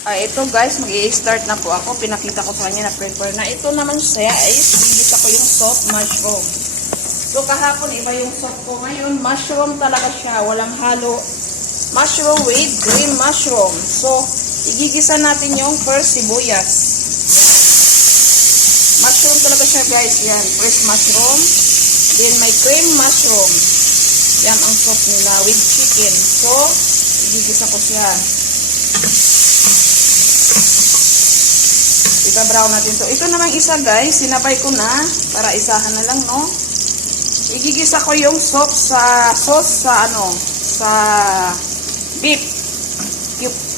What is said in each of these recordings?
Ito guys, mag-i-start na po ako. Pinakita ko sa kanya na prepare na. Ito naman siya is, gigisa ko yung soft mushroom. So kahapon iba yung soft ko. Ngayon, mushroom talaga siya. Walang halo. Mushroom with green mushroom. So, igigisa natin yung first sibuyas. Yan. Mushroom talaga siya guys. Yan, fresh mushroom. Then may cream mushroom. Yan ang soft nila with chicken. So, igigisa ko siya. Iba-brown natin to. Ito namang isa guys, sinabay ko na para isahan na lang, no? Igigisa ko yung sauce sa beef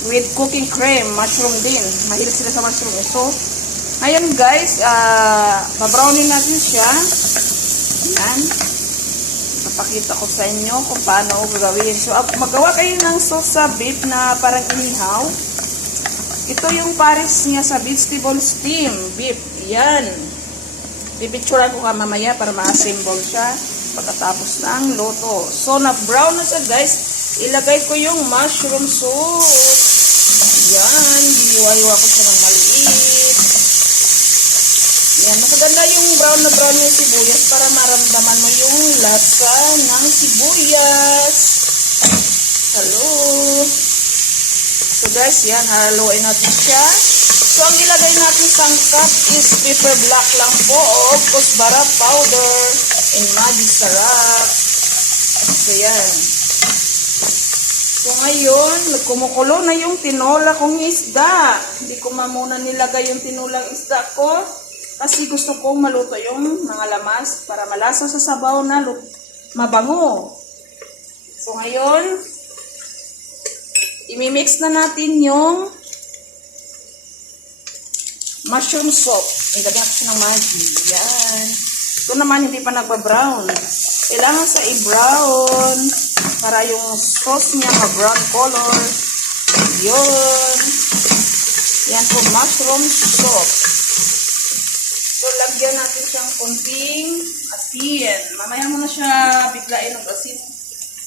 with cooking cream, mushroom din. Mahilig sila sa mushroom. So, ngayon guys, babrownin natin siya. Ayan. Napakita ko sa inyo kung paano gagawin. So, magawa kayo ng sauce sa beef na parang inihaw. Ito yung pares niya sa vegetable steam beef. Yan. Pipicturean ko ka mamaya para ma-assemble siya pagkatapos ng luto. So, na-brown na siya guys. Ilagay ko yung mushroom sauce. Yan. Giwa-iwa ko siya ng maliit. Yan. Nakaganda yung brown na brown yung sibuyas para maramdaman mo yung lasa ng sibuyas. Hello. So guys, yan, haluin natin siya. So ang ilagay natin sangkap is pepper black lang po o kusbara powder and magic sarap. So yan. So ngayon, kumukulo na yung tinola kong isda. Hindi ko muna nilagay yung tinolang isda ko kasi gusto kong maluto yung mga lamas para malasa sa sabaw na mabango. So ngayon, imimix na natin yung mushroom soup. Ilagyan ko siya ng magic. Yan. Ito naman hindi pa nagba-brown. Kailangan sa i-brown para yung sauce niya ma-brown color. Yun. Yan po, mushroom soup. So, lagyan natin siyang konting asin. Mamaya mo na siya biglain ng asin.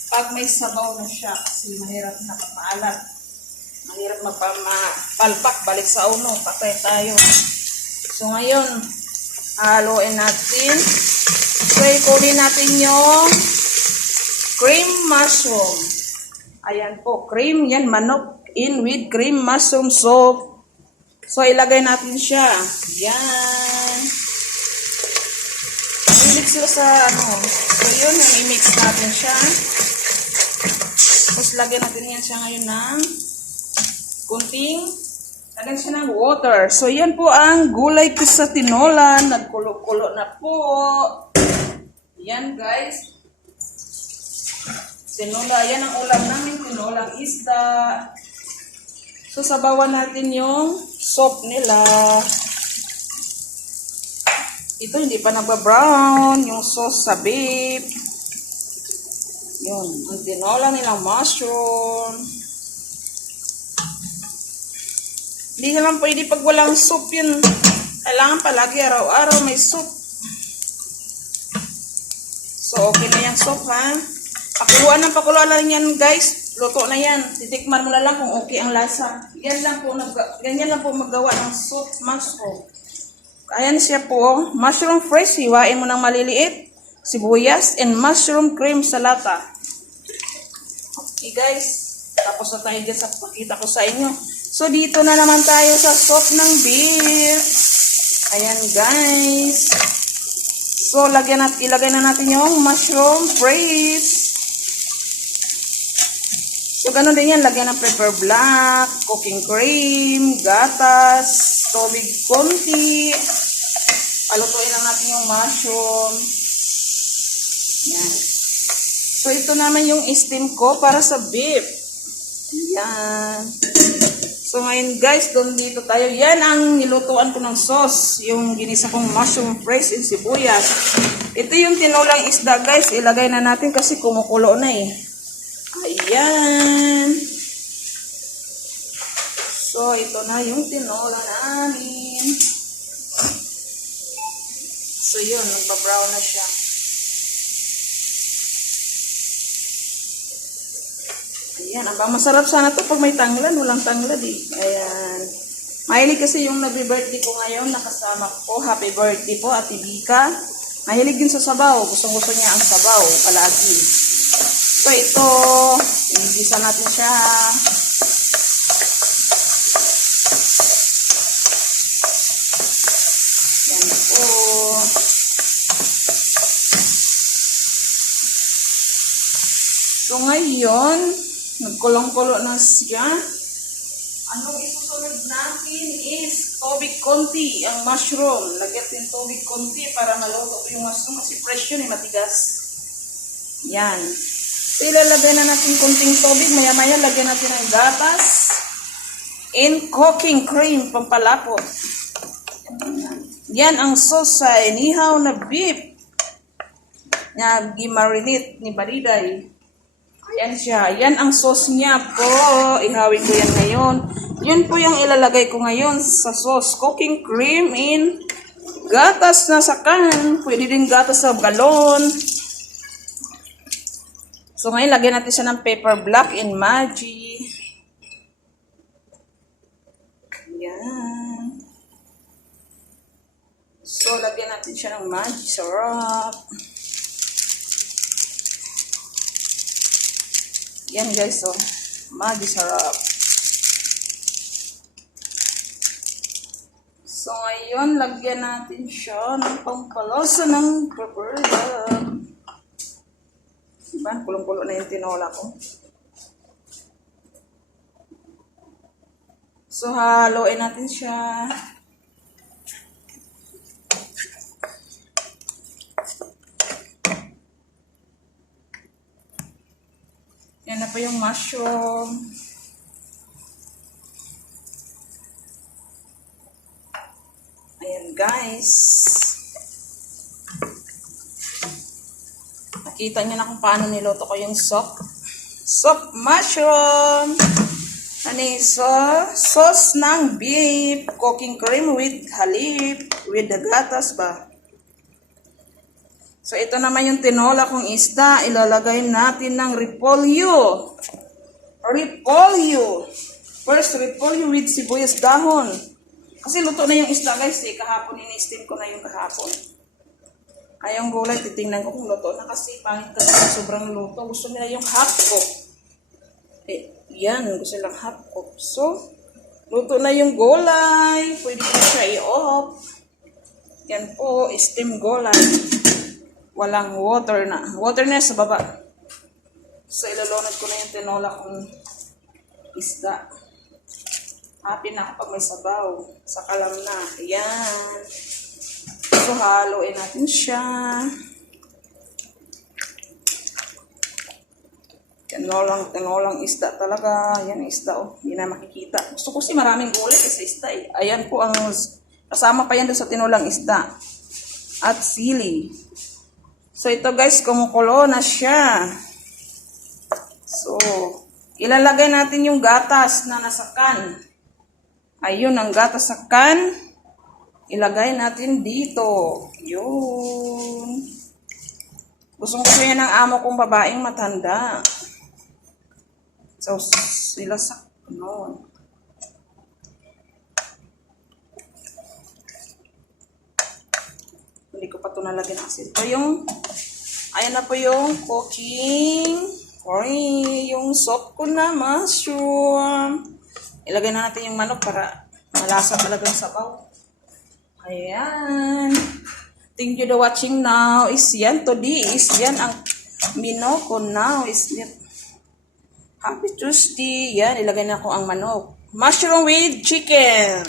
Pag may sabaw na siya, kasi mahirap na pag maalat. Mahirap magpalpak, balik sa uno, patay tayo. So ngayon, haluin natin. So ikunin natin yung cream mushroom. Ayan po, cream, yan, manok in with cream mushroom soup. So ilagay natin siya. Yan. I-mix sila sa So yun, i-mix natin siya. Tapos lagyan natin yan siya ngayon ng kunting, lagyan siya ng water. So yan po ang gulay ko sa tinola. Nagkulo-kulo na po. Yan guys. Tinola, yan ang ulam namin, tinolang isda. So sabawan natin yung soup nila. Ito hindi pa nagba-brown, yung sauce sa beef. Yun, ang tinola nilang mushroom. Hindi naman pwede pag walang soup yun. Kailangan palagi araw-araw may soup. So, okay na yung soup, ha? Pakuluan lang yan, guys. Luto na yan. Titikman mo na lang kung okay ang lasa. Ganyan lang po magawa ng soup mushroom. Ayan siya po. Mushroom fresh. Hiwain mo ng maliliit. Sibuyas and mushroom cream sa lata. Okay guys, tapos na tayo dyan sa pakita ko sa inyo. So dito na naman tayo sa soup ng beef. Ayan guys. So ilagay na natin yung mushroom fresh. So ganun din yan, lagyan ng pepper black, cooking cream, gatas, tubig konti. Palutuin lang natin yung mushroom. Yan. So, ito naman yung steam ko para sa beef. Yan. So, ngayon guys, dito tayo. Yan ang nilutuan ko ng sauce. Yung ginisa kong mushroom fresh and sibuyas. Ito yung tinolang isda guys. Ilagay na natin kasi kumukulo na eh. Ayan. So, ito na yung tinola namin. So, yun. Nagpa-brown na siya. Ayan, abang masarap sana to pag may tanglad. Walang tanglad eh. Ayan. Mahilig kasi yung nagbe-birthday ko ngayon, nakasama ko. Happy birthday po, Ate Bika. Mahilig din sa sabaw. Gustong-gusto niya ang sabaw palagi. So ito, inigisa natin siya. Yan po. So ngayon, nagkulong-kulo na siya. Anong isusunod natin is tubig konti, ang mushroom. Lagyan din tubig konti para maluto yung mushroom kasi fresh yun, matigas. Yan. So ilalagay na natin konting tubig. Maya-maya lagyan natin ang gatas and cooking cream pampalapot. Yan ang sauce sa inihaw na beef na gimarinate ni Bariday. Yan siya. Yan ang sauce niya po. Ihawin ko yan ngayon. Yun po yung ilalagay ko ngayon sa sauce. Cooking cream in gatas na sa can. Pwede din gatas sa galon. So ngayon, lagyan natin siya ng pepper black and Maggi. Yan. So, lagyan natin siya ng Maggi syrup. Yan guys, so, Maggi syrup. So, ngayon, lagyan natin siya ng pampalasa ng pepper black. Diba? Kulong-kulo na yung tinola ko. So, haluin natin siya. Yan na po yung mushroom. Ayan guys. Nakita niyo na kung paano niluto ko yung soup. Soup mushroom. Ano yung sauce ng beef. Cooking cream with halib. With the gatas ba. So, ito naman yung tinola kong isda. Ilalagay natin ng repolyo. Repolyo. First, repolyo with sibuyas dahon. Kasi luto na yung isda, guys. Kahapon, ini-steam ko na yung kahapon. Ayong gulay, titingnan ko kung luto na kasi pangit kasi sobrang luto. Gusto nila yung half cook. Yan. Gusto nilang half cook. So, luto na yung gulay. Pwede ko siya i-off. Yan po, steam gulay. Walang water na. Water na sa baba. So, ilalunod ko na yung tinola kong isda. Happy na ako pag may sabaw. Saka lang na. Ayan. So, haluin natin siya. Tinolang isda talaga. Ayan, isda. Oh. Hindi na makikita. Gusto ko si maraming gulay sa isda eh. Ayan po ang kasama pa yan doon sa tinolang isda. At sili. So, ito guys, kumukulo na siya. So, ilalagay natin yung gatas na nasa can. Ayun, ang gatas sa can. Ilagay natin dito. Yun. Gusto yan ng amo kong babaeng matanda. So, sila sa no. Hindi ko pa ito nalagyan ng asin. Ito yung, ayan na po yung cooking. Yung soup ko na mushroom. Ilagay na natin yung manok para malasa talagang sabaw. Ayan. Thank you for watching now. Is yan. Today is yan ang menu ko now. Is yan. Happy Tuesday. Yan. Ilagay na ko ang manok. Mushroom with chicken.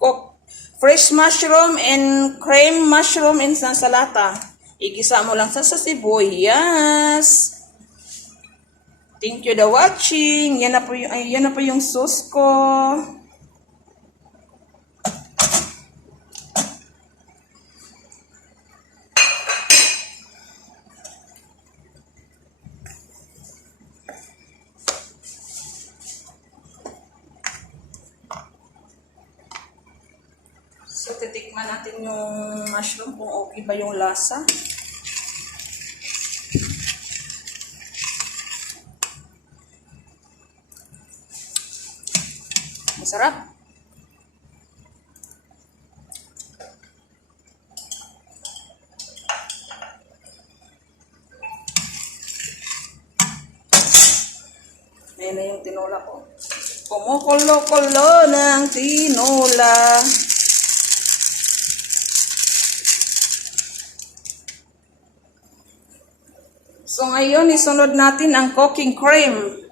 Cook. Fresh mushroom and cream mushroom in salata. Igisa mo lang sa sibuyas. Thank you for watching. Yan na po yung sauce ko. So, titikman natin yung mushroom kung okay ba yung lasa. Masarap. na yung tinola ko. Kumukulo-kulo ng tinola. So ngayon, isunod natin ang cooking cream.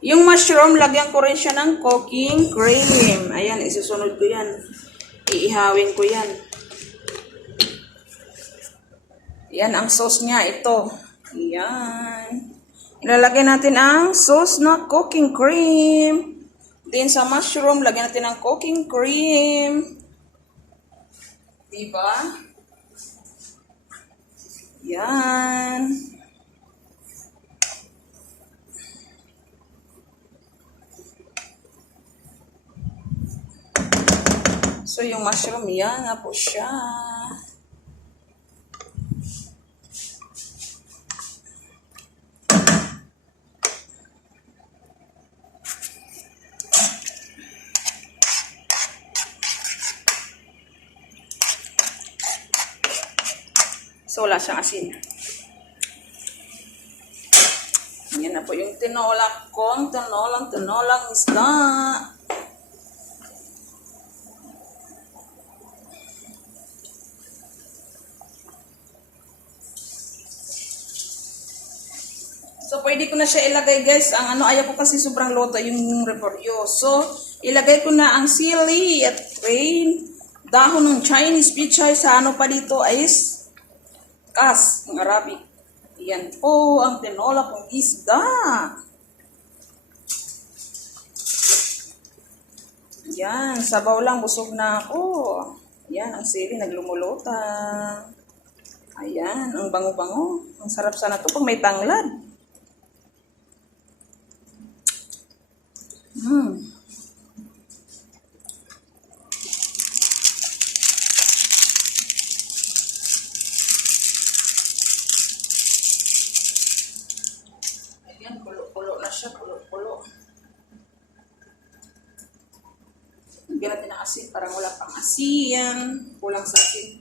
Yung mushroom, lagyan ko rin siya ng cooking cream. Ayan, isusunod ko yan. Iihawin ko yan. Yan ang sauce niya, ito. Yan. Ilalagay natin ang sauce na cooking cream. Then sa mushroom, lagyan natin ng cooking cream. Diba? Yan. So yung mushroom, yan na po siya. So, wala siyang asin. Yan na po yung tinola kong, tinolang isda. So, pwede ko na siya ilagay, guys. Ang ano, ayaw ko kasi sobrang loto yung repolyo. So, ilagay ko na ang sili at rain, dahon ng Chinese pichay sa ano pa dito is kas, ng Arabic. Yan po ang tinola kong isda. Yan, sabaw lang, busog na ako. Yan, ang sili naglumulutang. Ayan, ang bango-bango. Ang sarap sana to pag may tanglad. Ayan, kulo-kulo na siya, kulo-kulo. Lagyan natin ng asin, parang wala pang asin. Kulang sa asin.